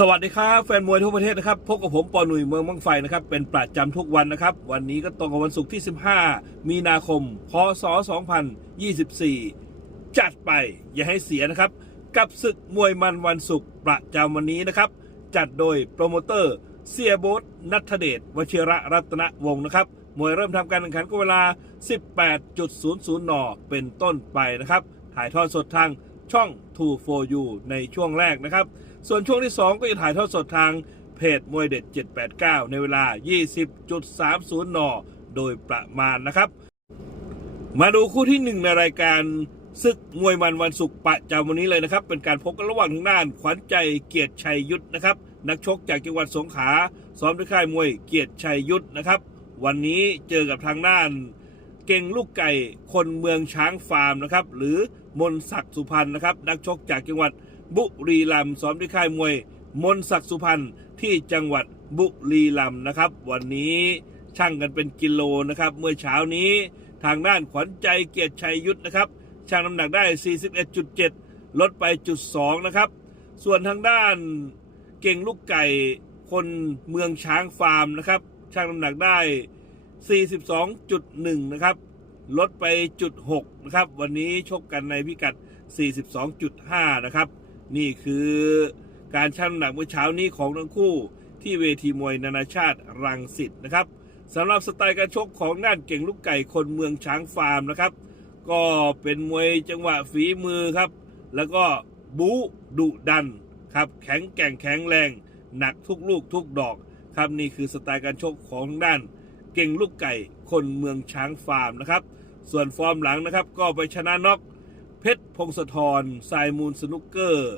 สวัสดีครับแฟนมวยทั่วประเทศนะครับพบกับผมปอหนุ่ยเมืองมังไฟนะครับเป็นประจำทุกวันนะครับ วันนี้ก็ตรงกับวันศุกร์ที่ 15 มีนาคม พศ 2024 จัดไปอย่าให้เสียนะครับ กับศึกมวยมันวันศุกร์ประจำวันนี้นะครับ จัดโดยโปรโมเตอร์เสียโบทนัทเดชวชิระรัตนวงศ์นะครับมวยเริ่มทำการแข่งขันก็เวลา 18.00 น เป็นต้นไปนะครับถ่ายทอดสดทางช่อง 2 for you ในช่วงแรกนะครับ ส่วนช่วงที่ 2 ก็จะถ่ายทอดสดทางเพจมวยเด็ด 789 ในเวลา 20.30 น โดยประมาณนะครับ มาดูคู่ที่ 1 ในรายการศึกมวยมันวันศุกร์ประจำวันนี้เลยนะครับ เป็นการพบกันระหว่างทางด้าน ขวัญใจเกียรติชัยยุทธนะครับ นักชกจากจังหวัดสงขลาซ้อมด้วยค่ายมวยเกียรติชัยยุทธนะครับ วันนี้เจอกับทางด้าน เก่งลูกไก่คนเมืองช้างฟาร์มนะครับ หรือมนศักดิ์สุพรรณนะครับ นักชกจากจังหวัด บุรีรัมย์ซ้อมที่ค่ายมวย มนศักดิ์สุพรรณที่จังหวัดบุรีรัมย์นะครับ วันนี้ช่างกันเป็นกิโลนะครับ เมื่อเช้านี้ทางด้านขวัญใจเกียรติชัยยุทธนะครับช่างน้ำหนักได้ 41.7 ลดไปจุด2นะครับ ส่วนทางด้านเก่งลูกไก่คนเมืองช้างฟาร์มนะครับช่างน้ำหนักได้ 42.1 นะครับ ลดไปจุด6นะครับ วันนี้ชกกันในพิกัด 42.5 นะครับ นี่คือการชั่งน้ำหนักเมื่อเช้านี้ของทั้งคู่ ที่เวทีมวยนานาชาติรังสิตนะครับสำหรับสไตล์การชกของด้านเก่งลูกไก่คนเมืองช้างฟาร์มนะครับ ก็เป็นมวยจังหวะฝีมือครับ แล้วก็บู๊ดุดันครับแข็งแกร่งแข็งแรง หนักทุกลูกทุกดอกครับนี่คือสไตล์การชกของทางด้าน เก่งลูกไก่คนเมืองช้างฟาร์มนะครับ ส่วนฟอร์มหลังนะครับ ก็ไปชนะน็อก เพชรพงศธรทรายมูลสนุกเกอร์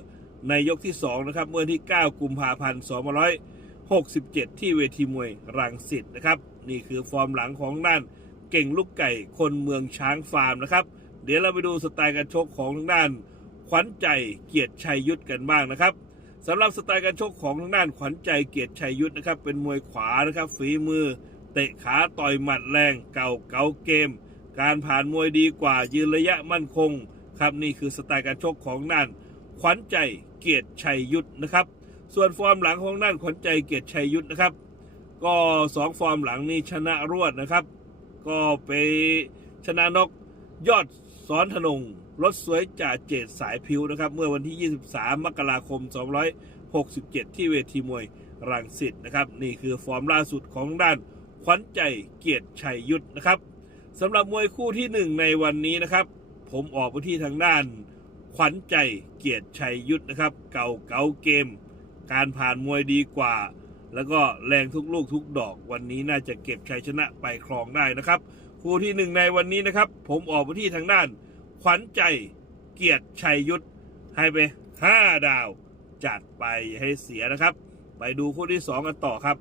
ในยกที่ 2 นะครับ เมื่อที่ 9 กุมภาพันธ์2567 ที่เวทีมวยรังสิตนะครับ นี่คือฟอร์มหลังของด้านเก่งลูกไก่คนเมืองช้างฟาร์มนะครับ เดี๋ยวเราไปดูสไตล์การชกของทางด้านขวัญใจเกียรติชัยยุทธกันบ้างนะครับสำหรับสไตล์การชกของทางด้านขวัญใจเกียรติชัยยุทธนะครับ เป็นมวยขวานะครับ ฝีมือ เตะขาต่อยหมัดแรง เก่าเก่าเกม การผ่านมวยดีกว่ายืนระยะมั่นคง ครับนี่คือสไตล์การชกของด้านขวัญใจเกียรติชัยยุทธนะครับ ส่วนฟอร์มหลังของด้านขวัญใจเกียรติชัยยุทธนะครับ ก็สองฟอร์มหลังนี้ชนะรวดนะครับ ก็ไปชนะนกยอดสอนธนงรถสวยจ่าเจดสายพิวนะครับ เมื่อวันที่ 23 มกราคม 267 ที่เวทีมวยรังสิตนะครับ นี่คือฟอร์มล่าสุดของด้านขวัญใจเกียรติชัยยุทธนะครับสำหรับมวยคู่ที่หนึ่งในวันนี้นะครับ ผมออกไปที่ทางด้าน ขวัญใจเกียรติชัยยุทธนะครับ เก่าเก่าเกม การผ่านมวยดีกว่า แล้วก็แรงทุกลูกทุกดอกวันนี้น่าจะเก็บชัยชนะไปครองได้นะครับ คู่ที่หนึ่งในวันนี้นะครับ ผมออกไปที่ทางด้าน ขวัญใจเกียรติชัยยุทธให้ไป 5 ดาว จัดไปให้เสียนะครับ ไปดูคู่ที่ 2 กันต่อครับ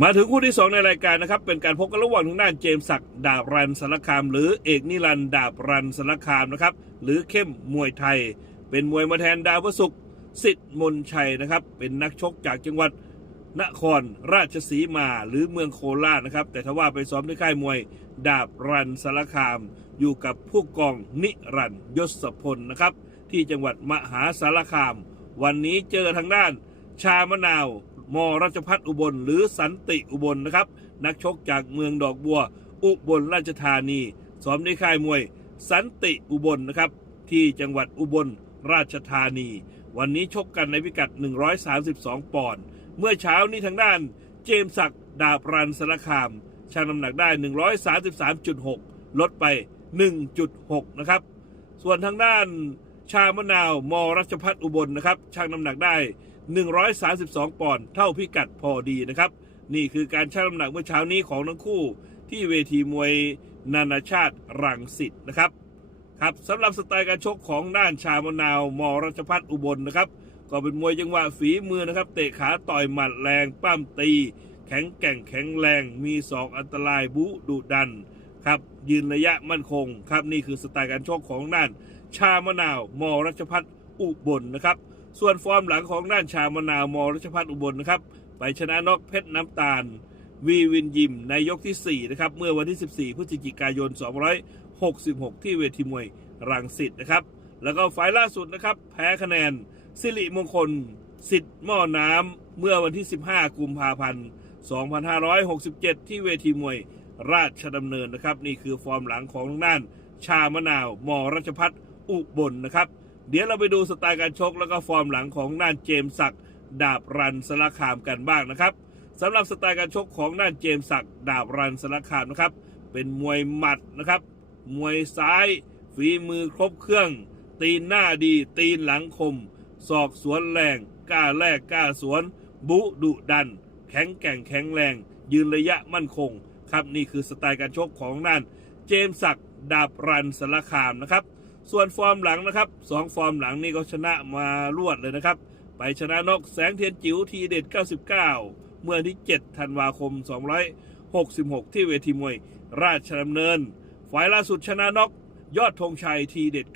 มาถึงคู่ที่ 2 ในรายการนะครับ เป็นการพบกันระหว่างทางด้านเจมส์ศักดิ์ดาบรันสารคาม หรือเอกนิรันดาบรันสารคามนะครับ หรือเข้มมวยไทย เป็นมวยมาแทนดาวพระศุกร์สิทธิ์มนชัยนะครับ เป็นนักชกจากจังหวัดนครราชสีมาหรือเมืองโคราชนะครับ แต่ถ้าว่าไปซ้อมที่ค่ายมวยดาบรันสารคาม อยู่กับผู้กองนิรันยศพลนะครับ ที่จังหวัดมหาสารคาม วันนี้เจอทางด้านชามะนาว มรัชพัฒน์อุบล หรือสันติอุบลนะครับ นักชกจากเมืองดอกบัว อุบลราชธานีซ้อมในค่ายมวย สันติอุบลนะครับ ที่จังหวัดอุบลราชธานี วันนี้ชกกันในพิกัด 132 ปอนด์เมื่อเช้านี้ทางด้านเจมส์ศักด์ดาบรันสารคามชั่งน้ำหนักได้ 133.6 ลดไป 1.6 นะครับ ส่วนทางด้านชามะนาว มรัชพัฒน์อุบลนะครับชั่งน้ำหนักได้ 132 ปอนด์เท่าพิกัดพอดีนะครับ นี่คือการชั่งน้ำหนักเมื่อเช้านี้ของทั้งคู่ ที่เวทีมวยนานาชาติรังสิตนะครับครับสำหรับสไตล์การชกของด้านชามนาวมรัชพัฒน์อุบลนะครับ ก็เป็นมวยจังหวะฝีมือนะครับ เตะขาต่อยหมัดแรงปั้มตี แข็งแกร่งแข็งแรงมีศอกอันตรายบุดุดันครับยืนระยะมั่นคงครับนี่คือสไตล์การชกของด้านชามะนาวมรัชพัฒน์อุบลนะครับ ส่วนฟอร์มหลังของด้านชามะนาวมรัชพัฒน์อุบลนะครับ ไปชนะน็อกเพชรน้ำตาล วีวินยิมในยกที่ 4 นะครับ เมื่อวันที่ 14 พฤศจิกายน 266 ที่เวทีมวยรังสิตนะครับ แล้วก็ไฟล์ล่าสุดนะครับ แพ้คะแนน สิริมงคล สิทธิ์หม้อน้ำเมื่อวันที่ 15 กุมภาพันธ์ 2567 ที่เวทีมวยราชดำเนินนะครับ นี่คือฟอร์มหลังของด้านชามะนาวมรัชพัฒน์อุบลนะครับ เดี๋ยวเราไปดูสไตล์การชกแล้วก็ฟอร์มหลังของด้านเจมสักดาบรันสละคามกันบ้างนะครับสำหรับสไตล์การชกของด้านเจมสักดาบรันสละคามนะครับเป็นมวยหมัดนะครับ มวยซ้าย ฝีมือครบเครื่อง ตีนหน้าดี ตีนหลังคม ศอกสวนแรงกล้าแลกกล้าสวน บุดุดัน แข็งแกร่งแข็งแรง ยืนระยะมั่นคง ครับนี่คือสไตล์การชกของนั่น เจมสักดิ์ดาบรันสละคามนะครับ ส่วนฟอร์มหลังนะครับสองฟอร์มหลังนี่ก็ชนะมารวดเลยนะครับ ไปชนะนกแสงเทียนจิ๋วทีเด็ด 99 เมื่อที่ 7 ธันวาคม 266 ที่เวทีมวยราชดำเนิน ฝ่ายล่าสุดชนะนกยอดธงชัยทีเด็ด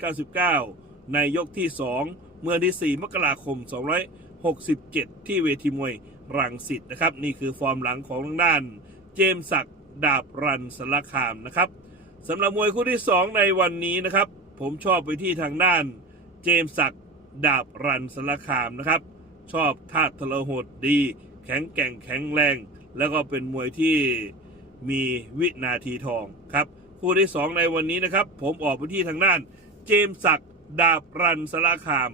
99 ในยกที่ 2 เมื่อที่ 4 มกราคม 267 ที่เวทีมวยรังสิตนะครับ นี่คือฟอร์มหลังของทางด้าน เจมส์ศักด์ดาบรันสละคามนะครับสำหรับมวยคู่ที่ 2 ในวันนี้นะครับ ผมชอบไปที่ทางด้านเจมส์ศักดาบรันสลคามนะครับ ชอบท่าทะเลหดดี แข็งแกร่งแข็งแรง แล้วก็เป็นมวยที่มีวินาทีทองครับ คู่ที่ 2 ในวันนี้นะครับ ผมออกไปที่ทางด้านเจมส์ศักดาบรันสลคาม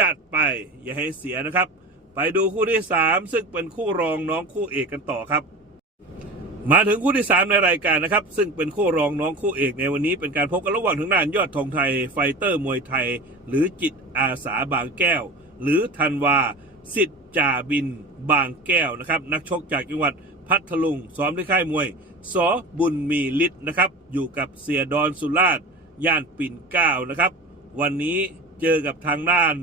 จัดไปอย่าให้เสียนะครับ ไปดูคู่ที่ 3 ซึ่งเป็นคู่รองน้องคู่เอกกันต่อครับ มาถึงคู่ที่ 3 ในรายการนะครับ ซึ่งเป็นคู่รองน้องคู่เอกในวันนี้เป็นการพบกันระหว่างทางด้านยอดธงไทยไฟเตอร์มวยไทย หรือจิตอาสาบางแก้ว หรือธันวาสิทธิ์จ่าบินบางแก้วนะครับ นักชกจากจังหวัดพัทลุงซ้อมที่ค่ายมวยสอบุญมีฤทธิ์นะครับ อยู่กับเสียดอนสุราษย่านปิ่นเกล้านะครับ วันนี้เจอกับทางด้าน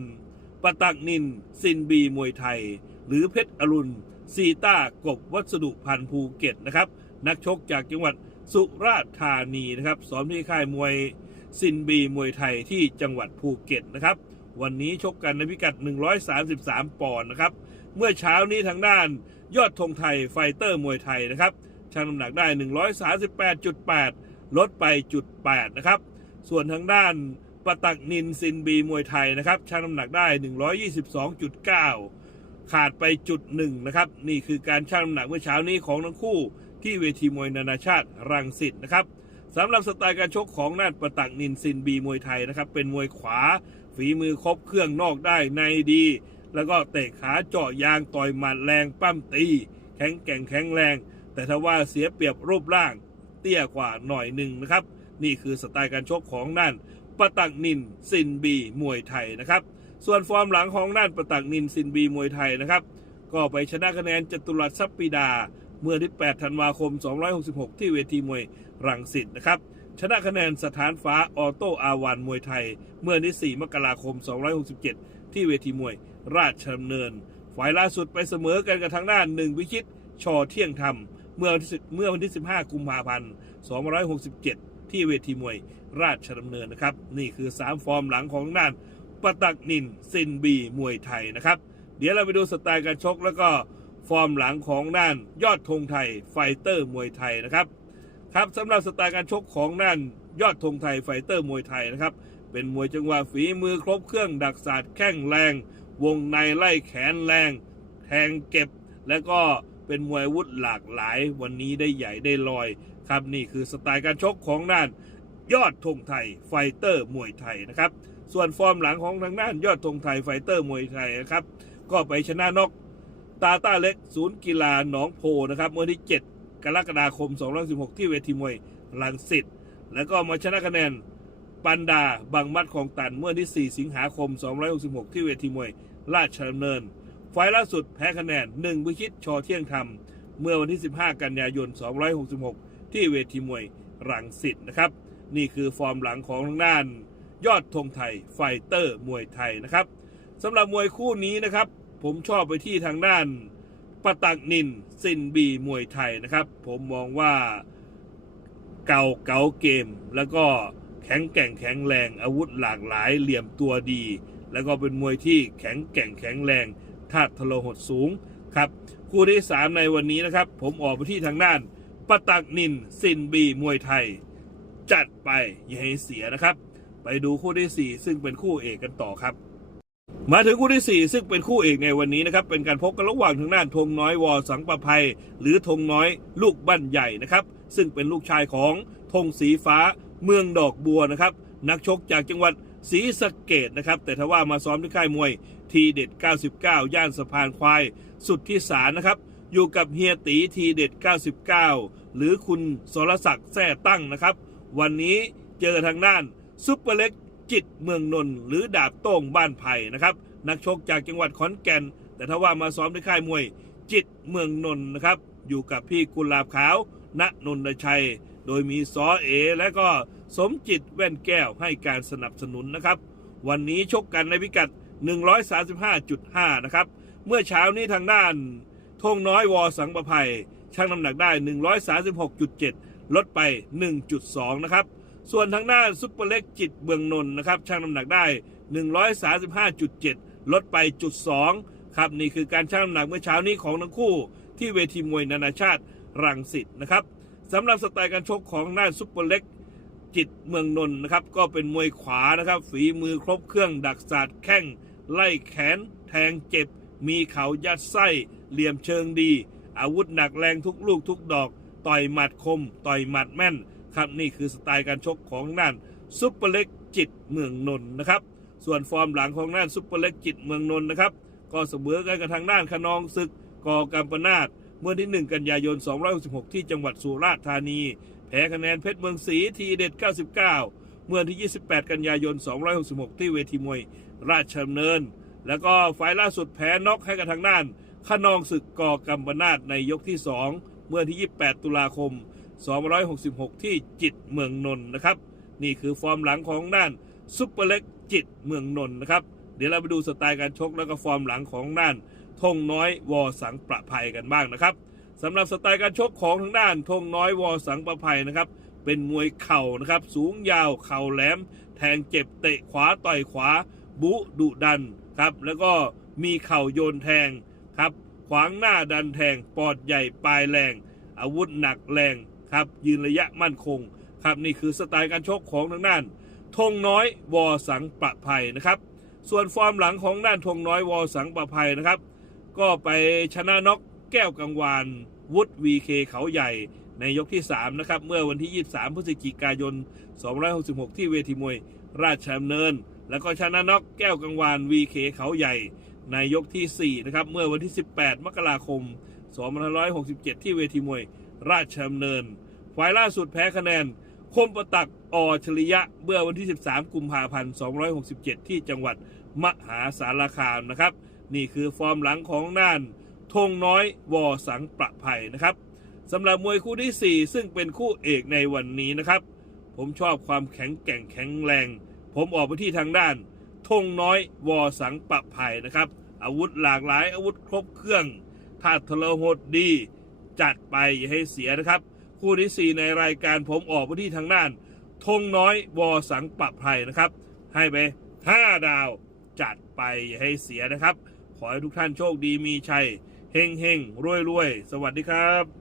ปะตักนินซินบีมวยไทย หรือเพชรอรุณ ซีต้ากบวัสดุพันภูเก็ตนะครับ นักชกจากจังหวัดสุราษฎร์ธานีนะครับซ้อมที่ค่ายมวยซินบีมวยไทยที่จังหวัดภูเก็ตนะครับ วันนี้ชกกันในพิกัด 133 ปอนด์นะครับ เมื่อเช้านี้ทางด้านยอดธงไทยไฟเตอร์มวยไทยนะครับชั่งน้ำหนักได้ 138.8 ลดไปจุด8นะครับ ส่วนทางด้านปะตักนินซินบีมวยไทยนะครับชั่งน้ำหนักได้ 122.9 ขาดไปจุดหนึ่งนะครับ นี่คือการชั่งน้ำหนักเมื่อเช้านี้ของทั้งคู่ที่เวทีมวยนานาชาติรังสิตนะครับสำหรับสไตล์การชกของนาดประตักนินซินบีมวยไทยนะครับ เป็นมวยขวา ฝีมือครบเครื่องนอกได้ในดี แล้วก็เตะขาเจาะยางต่อยหมัดแรงปั้มตี แข็งแกร่งแข็งแรง แต่ถ้าว่าเสียเปรียบรูปร่างเตี้ยกว่าหน่อยหนึ่งนะครับ นี่คือสไตล์การชกของนั่นปะตักนินซินบีมวยไทยนะครับ ส่วนฟอร์มหลังของนั่นประตักนินซินบีมวยไทยนะครับ ก็ไปชนะคะแนนจตุรัสซัปปีดา เมื่อที่ 8 ธันวาคม 266 ที่เวทีมวยรังสิตนะครับ ชนะคะแนนสถานฟ้าออโต้อาวันมวยไทย เมื่อที่ 4 มกราคม 267 ที่เวทีมวยราชดำเนิน ฝ่ายล่าสุดไปเสมอกันกับทางด้านหนึ่งวิชิตชอเที่ยงธรรม เมื่อวันที่เมื่อวันที่ 15 กุมภาพันธ์ 267 ที่เวทีมวยราชดำเนินนะครับ นี่คือ 3 ฟอร์มหลังของทางด้าน ปตักนินซินบีมวยไทยนะครับ เดี๋ยวเราไปดูสไตล์การชกแล้วก็ฟอร์มหลังของด้านยอดธงไทยไฟเตอร์มวยไทยนะครับครับสำหรับสไตล์การชกของด้านยอดธงไทยไฟเตอร์มวยไทยนะครับเป็นมวยจังหวะฝีมือครบเครื่องดักศาสตร์แข้งแรง วงในไล่แขนแรง แทงเก็บ แล้วก็เป็นมวยวุธหลากหลายวันนี้ได้ใหญ่ได้ลอย ครับนี่คือสไตล์การชกของด้าน ยอดธงไทยไฟเตอร์มวยไทยนะครับ ส่วนฟอร์มหลังของทางด้านยอดธงไทยไฟเตอร์มวยไทยนะครับ ก็ไปชนะนกตาต้าเล็กศูนย์กีฬาหนองโพนะครับเมื่อที่ 7 กรกฎาคม 2016 ที่เวทีมวยลังสิตแล้วก็มาชนะคะแนนปันดาบางมัดของตันเมื่อที่ 4 สิงหาคม 266 ที่เวทีมวยราชดำเนิน ไฟล์ล่าสุดแพ้คะแนน1วิชิตชอเที่ยงธรรม เมื่อวันที่ 15 กันยายน 266 ที่เวทีมวยรังสิตนะครับ นี่คือฟอร์มหลังของทางด้านยอดธงไทยไฟเตอร์มวยไทยนะครับสำหรับมวยคู่นี้นะครับ ผมชอบไปที่ทางด้านปะตักนินซินบีมวยไทยนะครับ ผมมองว่าเก่าเก๋าเกม แล้วก็แข็งแกร่งแข็งแรงอาวุธหลากหลายเหลี่ยมตัวดี แล้วก็เป็นมวยที่แข็งแกร่งแข็งแรงธาตุทะโลหดสูงครับคู่ที่ 3 ในวันนี้นะครับ ผมออกไปที่ทางด้านปะตักนินซินบีมวยไทย จัดไปอย่าให้เสียนะครับ ไปดูคู่ที่ 4 ซึ่งเป็นคู่เอกกันต่อครับ มาถึงคู่ที่ 4 ซึ่งเป็นคู่เอกในวันนี้นะครับ เป็นการพบกันระหว่างทางด้านธงน้อยวอสังประภัย หรือธงน้อยลูกบ้านใหญ่นะครับ ซึ่งเป็นลูกชายของธงสีฟ้าเมืองดอกบัวนะครับ นักชกจากจังหวัดศรีสะเกดนะครับ แต่ถ้าว่ามาซ้อมที่ค่ายมวยทีเด็ด 99 ย่านสะพานควาย สุดที่สารนะครับ อยู่กับเฮียตีทีเด็ด 99 หรือคุณสรศักดิ์แท่ตั้งนะครับ วันนี้เจอทางด้านซุปเปอร์เล็กจิตเมืองนนท์หรือดาบโต้งบ้านไผ่นะครับนักชกจากจังหวัดขอนแก่น แต่ถ้าว่ามาซ้อมที่ค่ายมวยจิตเมืองนนท์นะครับ อยู่กับพี่กุลาบขาวณนนทชัย โดยมีซอเอ และก็สมจิตแว่นแก้วให้การสนับสนุนนะครับ วันนี้ชกกันในพิกัด 135.5 นะครับ เมื่อเช้านี้ทางด้านธงน้อยวอสังประภัยชั่งน้ำหนักได้ 136.7 ลดไป 1.2 นะครับ ส่วนทางด้านซุปเปอร์เล็กจิตเบืองนนท์นะครับชั่งน้ำหนักได้ 135.7 ลดไปจุด2ครับนี่คือการชั่งน้ำหนักเมื่อเช้านี้ของทั้งคู่ ที่เวทีมวยนานาชาติรังสิตนะครับสำหรับสไตล์การชกของทางด้านซุปเปอร์เล็กจิตเมืองนนท์นะครับก็เป็นมวยขวานะครับ ฝีมือครบเครื่องดักศาสตร์แข้งไล่แขน แทงเจ็บ มีเข่ายัดไส้ เหลี่ยมเชิงดี อาวุธหนักแรงทุกลูกทุกดอก ต่อยหมัดคม ต่อยหมัดแม่นครับนี่คือสไตล์การชกของด้านซุปเปอร์เล็กจิตเมืองนนท์นะครับ ส่วนฟอร์มหลังของด้านซุปเปอร์เล็กจิตเมืองนนท์นะครับ ก็เสมอกันกับทางด้านขนองศึกกอกัมปนาตเมื่อที่ 1 กันยายน 266 ที่จังหวัดสุราษฎร์ธานี แพ้คะแนนเพชรเมืองศรีทีเด็ด 99 เมื่อที่ 28 กันยายน 266 ที่เวทีมวยราชดำเนิน แล้วก็ไฟล์ล่าสุดแพ้น็อกให้กับทางด้านขนองศึกกอกัมปนาตในยกที่ 2 เมื่อที่ 28 ตุลาคม 266 ที่จิตเมืองนนท์นะครับ นี่คือฟอร์มหลังของด้านซุปเปอร์เล็กจิตเมืองนนท์นะครับ เดี๋ยวเราไปดูสไตล์การชกแล้วก็ฟอร์มหลังของด้านธงน้อยวอสังประภัยกันบ้างนะครับสำหรับสไตล์การชกของทางด้านธงน้อยวอสังประภัยนะครับ เป็นมวยเข่านะครับ สูงยาวเข่าแหลม แทงเจ็บเตะขวาต่อยขวา บุดุดันครับแล้วก็มีเข่าโยนแทงครับ ขวางหน้าดันแทง ปอดใหญ่ปลายแรง อาวุธหนักแรงครับ ยืนระยะมั่นคง ครับนี่คือสไตล์การชกของทางด้านธงน้อยวอสังประภัยนะครับ ส่วนฟอร์มหลังของด้านธงน้อยวอสังประภัยนะครับ ก็ไปชนะน็อกแก้วกังวานวุฒิวีเคเขาใหญ่ในยกที่ 3 นะครับ เมื่อวันที่ 23 พฤศจิกายน 266 ที่เวทีมวย ราชดำเนิน แล้วก็ชนะน็อกแก้วกังวานวีเคเขาใหญ่ ในยกที่ 4 นะครับ เมื่อวันที่ 18 มกราคม 2567 ที่เวทีมวยราชดำเนิน ฝ่ายล่าสุดแพ้คะแนน คมประตักอชริยะ เมื่อวันที่ 13 กุมภาพันธ์267 ที่จังหวัดมหาสารคามนะครับ นี่คือฟอร์มหลังของน่านธงน้อยวอสังประภัยนะครับสำหรับมวยคู่ที่ 4 ซึ่งเป็นคู่เอกในวันนี้นะครับ ผมชอบความแข็งแกร่งแข็งแรง ผมออกไปที่ทางด้านธงน้อยวอสังประภัยนะครับ อาวุธหลากหลายอาวุธครบเครื่อง ถ้าทรหดดี จัดไปอย่าให้เสียนะครับ คู่ที่ 4 ในรายการผมออกไปที่ทางด้านธงน้อยวอสังประภัยนะครับ ให้ไป 5 ดาวจัดไปอย่าให้เสียนะครับ ขอให้ทุกท่านโชคดีมีชัยเฮงเฮงรวยรวยสวัสดีครับ